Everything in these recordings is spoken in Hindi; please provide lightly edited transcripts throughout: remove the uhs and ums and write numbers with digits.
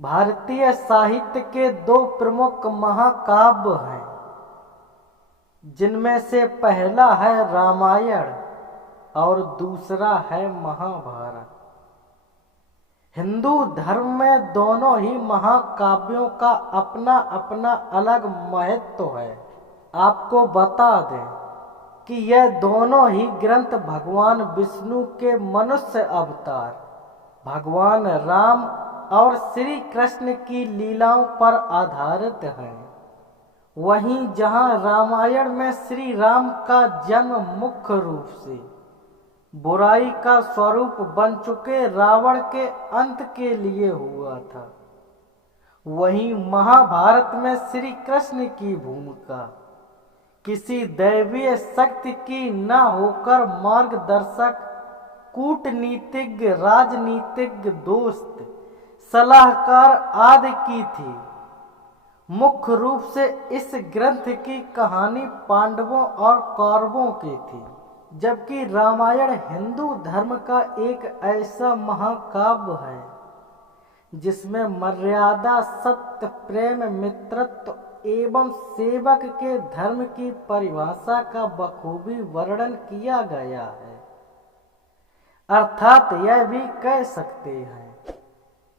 भारतीय साहित्य के दो प्रमुख महाकाव्य हैं, जिनमें से पहला है रामायण और दूसरा है महाभारत। हिंदू धर्म में दोनों ही महाकाव्यों का अपना अपना अलग महत्व है। आपको बता दें कि यह दोनों ही ग्रंथ भगवान विष्णु के मनुष्य अवतार भगवान राम और श्री कृष्ण की लीलाओं पर आधारित हैं। वहीं जहां रामायण में श्री राम का जन्म मुख्य रूप से बुराई का स्वरूप बन चुके रावण के अंत के लिए हुआ था, वहीं महाभारत में श्री कृष्ण की भूमिका किसी दैवीय शक्ति की न होकर मार्गदर्शक, कूटनीतिज्ञ, राजनीतिज्ञ, दोस्त, सलाहकार आदि की थी। मुख्य रूप से इस ग्रंथ की कहानी पांडवों और कौरवों की थी, जबकि रामायण हिंदू धर्म का एक ऐसा महाकाव्य है जिसमें मर्यादा, सत्य, प्रेम, मित्रत्व एवं सेवक के धर्म की परिभाषा का बखूबी वर्णन किया गया है। अर्थात यह भी कह सकते हैं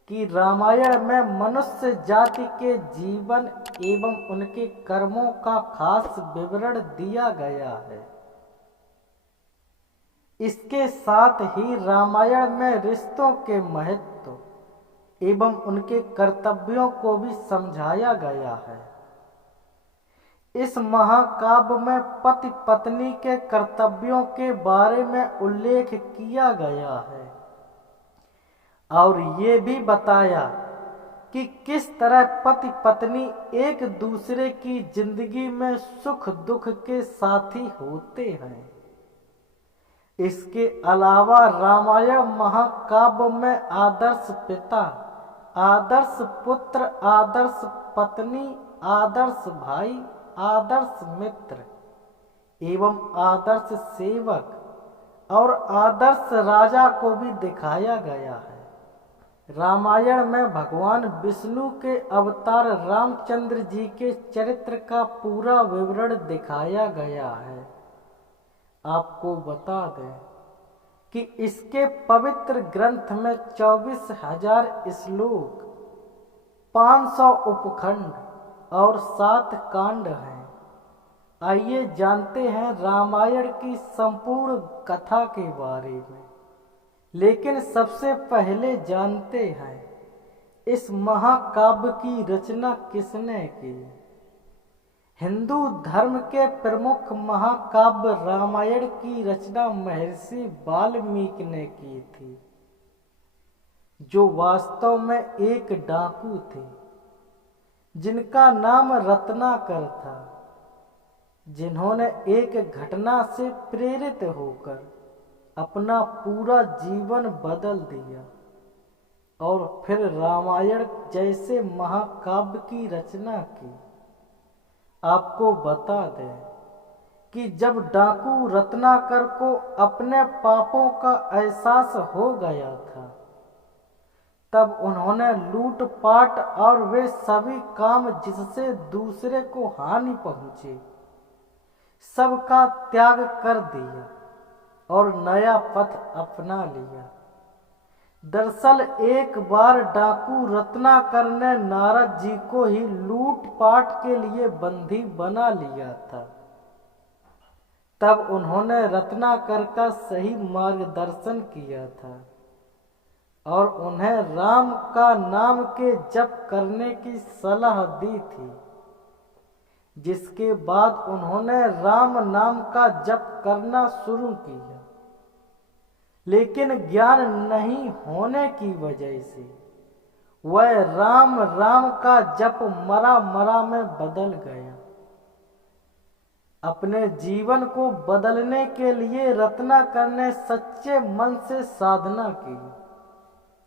कि रामायण में मनुष्य जाति के जीवन एवं उनके कर्मों का खास विवरण दिया गया है। इसके साथ ही रामायण में रिश्तों के महत्व एवं उनके कर्तव्यों को भी समझाया गया है। इस महाकाव्य में पति पत्नी के कर्तव्यों के बारे में उल्लेख किया गया है और ये भी बताया कि किस तरह पति पत्नी एक दूसरे की जिंदगी में सुख दुख के साथी होते हैं। इसके अलावा रामायण महाकाव्य में आदर्श पिता, आदर्श पुत्र, आदर्श पत्नी, आदर्श भाई, आदर्श मित्र एवं आदर्श सेवक और आदर्श राजा को भी दिखाया गया है। रामायण में भगवान विष्णु के अवतार रामचंद्र जी के चरित्र का पूरा विवरण दिखाया गया है। आपको बता दें कि इसके पवित्र ग्रंथ में 24,000 श्लोक, 500 उपखंड और 7 कांड हैं। आइए जानते हैं रामायण की संपूर्ण कथा के बारे में। लेकिन सबसे पहले जानते हैं इस महाकाव्य की रचना किसने की। हिंदू धर्म के प्रमुख महाकाव्य रामायण की रचना महर्षि वाल्मीकि ने की थी, जो वास्तव में एक डाकू थे जिनका नाम रत्नाकर था, जिन्होंने एक घटना से प्रेरित होकर अपना पूरा जीवन बदल दिया और फिर रामायण जैसे महाकाव्य की रचना की। आपको बता दें कि जब डाकू रत्नाकर को अपने पापों का एहसास हो गया था, तब उन्होंने लूटपाट और वे सभी काम जिससे दूसरे को हानि पहुंचे सबका त्याग कर दिया और नया पथ अपना लिया। दरअसल एक बार डाकू रत्नाकर ने नारद जी को ही लूटपाट के लिए बंदी बना लिया था। तब उन्होंने रत्नाकर का सही मार्गदर्शन किया था और उन्हें राम का नाम के जप करने की सलाह दी थी, जिसके बाद उन्होंने राम नाम का जप करना शुरू किया। लेकिन ज्ञान नहीं होने की वजह से वह राम राम का जप मरा मरा में बदल गया। अपने जीवन को बदलने के लिए रत्नाकर ने सच्चे मन से साधना की,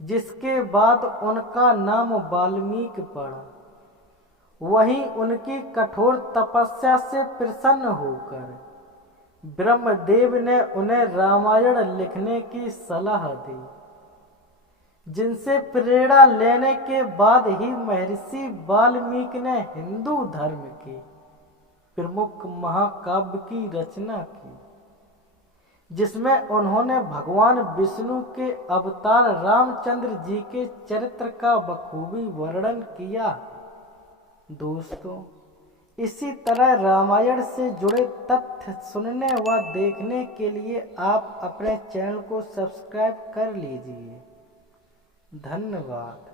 जिसके बाद उनका नाम वाल्मीकि पड़ा। वहीं उनकी कठोर तपस्या से प्रसन्न होकर ब्रह्मदेव ने उन्हें रामायण लिखने की सलाह दी। जिनसे प्रेरणा लेने के बाद ही महर्षि वाल्मीकि ने हिंदू धर्म के प्रमुख महाकाव्य की रचना की, जिसमें उन्होंने भगवान विष्णु के अवतार रामचंद्र जी के चरित्र का बखूबी वर्णन किया। दोस्तों, इसी तरह रामायण से जुड़े तथ्य सुनने व देखने के लिए आप अपने चैनल को सब्सक्राइब कर लीजिए। धन्यवाद।